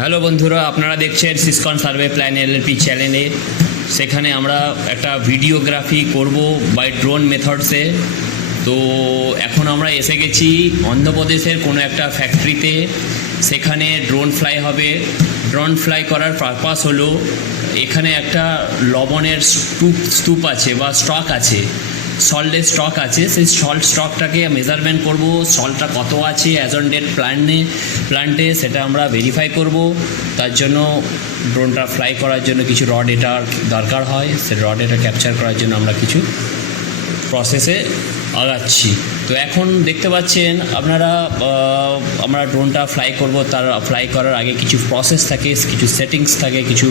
Hello বন্ধুরা, আপনারা দেখছেন সিসকন সার্ভে প্ল্যান এলএলপি চ্যানেলে। সেখানে আমরা একটা ভিডিওগ্রাফি করব বাই ড্রোন মেথডসে। তো এখন আমরা এসে গেছি অন্ধ্রপ্রদেশের কোনো একটা ফ্যাক্টরিতে। সেখানে ড্রোন ফ্লাই হবে। ড্রোন ফ্লাই করার পারপাস হলো, এখানে একটা লবণের স্তূপ আছে বা স্টক আছে, সল্টের স্টক আছে। সেই সল্ট স্টকটাকে মেজারমেন্ট করব, সল্টটা কত আছে অ্যাজ অন ডেট প্ল্যান্টে সেটা আমরা ভেরিফাই করব। তার জন্য ড্রোনটা ফ্লাই করার জন্য কিছু র ডেটার দরকার হয়। সেই র ডেটা ক্যাপচার করার জন্য আমরা কিছু প্রসেসে আগাচ্ছি। তো এখন দেখতে পাচ্ছেন আপনারা, আমরা ড্রোনটা ফ্লাই করব। তার ফ্লাই করার আগে কিছু প্রসেস থাকে, কিছু সেটিংস থাকে, কিছু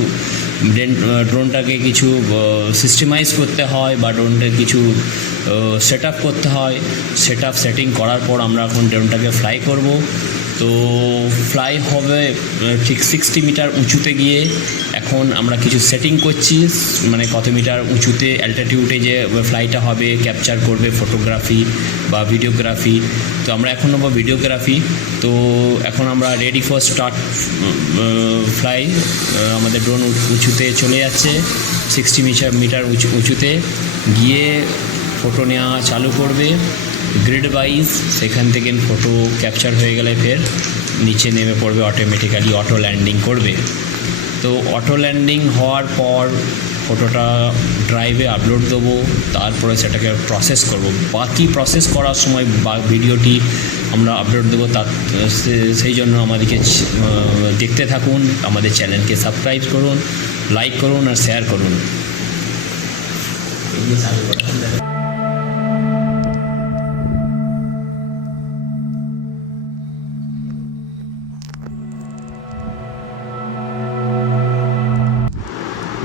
ড্রোনটাকে কিছু সিস্টেমাইজ করতে হয় বা ড্রোনটাকে কিছু সেট আপ করতে হয়। সেটিং করার পর আমরা এখন ড্রোনটাকে ফ্লাই করব। তো ফ্লাই হবে ঠিক 60 মিটার উঁচুতে গিয়ে। এখন আমরা কিছু সেটিং করছি, মানে কত মিটার উঁচুতে অ্যালটিটিউডে যে ফ্লাইটা হবে, ক্যাপচার করবে ফটোগ্রাফি বা ভিডিওগ্রাফি। তো আমরা এখন নেবো ভিডিওগ্রাফি। তো এখন আমরা রেডি ফর স্টার্ট ফ্লাই। আমাদের ড্রোন উঁচুতে চলে যাচ্ছে, 60 মিটার উঁচুতে গিয়ে ফটো নেওয়া চালু করবে গ্রিড ওয়াইজ। সেখান থেকে ফটো ক্যাপচার হয়ে গেলে ফের নিচে নেমে পড়বে, অটোমেটিক্যালি অটো ল্যান্ডিং করবে। তো অটো ল্যান্ডিং হওয়ার পর ফটোটা ড্রাইভে আপলোড দেবো, তারপরে সেটাকে প্রসেস করব। বাকি প্রসেস করার সময় বা ভিডিওটি আমরা আপলোড দেবো। সেই জন্য আমাদেরকে দেখতে থাকুন, আমাদের চ্যানেলকে সাবস্ক্রাইব করুন, লাইক করুন আর শেয়ার করুন।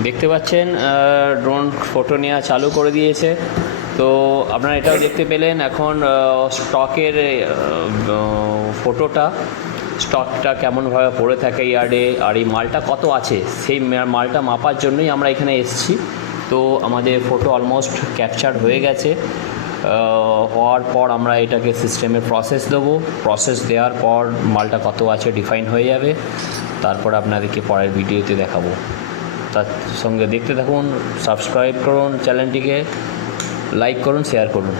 দেখতে পাচ্ছেন ড্রোন ফটো নেওয়া চালু করে দিয়েছে। তো আপনারা এটাও দেখতে পেলেন এখন স্টকের ফটোটা, স্টকটা কেমনভাবে পড়ে থাকে ইয়ার্ডে, আর এই মালটা কত আছে সেই মালটা মাপার জন্যই আমরা এখানে এসেছি। তো আমাদের ফটো অলমোস্ট ক্যাপচার হয়ে গেছে। হওয়ার পর আমরা এটাকে সিস্টেমে প্রসেস দেবো। প্রসেস দেওয়ার পর মালটা কত আছে ডিফাইন হয়ে যাবে। তারপর আপনাদেরকে পরের ভিডিওতে দেখাবো। তার সঙ্গে দেখতে থাকুন, সাবস্ক্রাইব করুন চ্যানেলটিকে, লাইক করুন, শেয়ার করুন।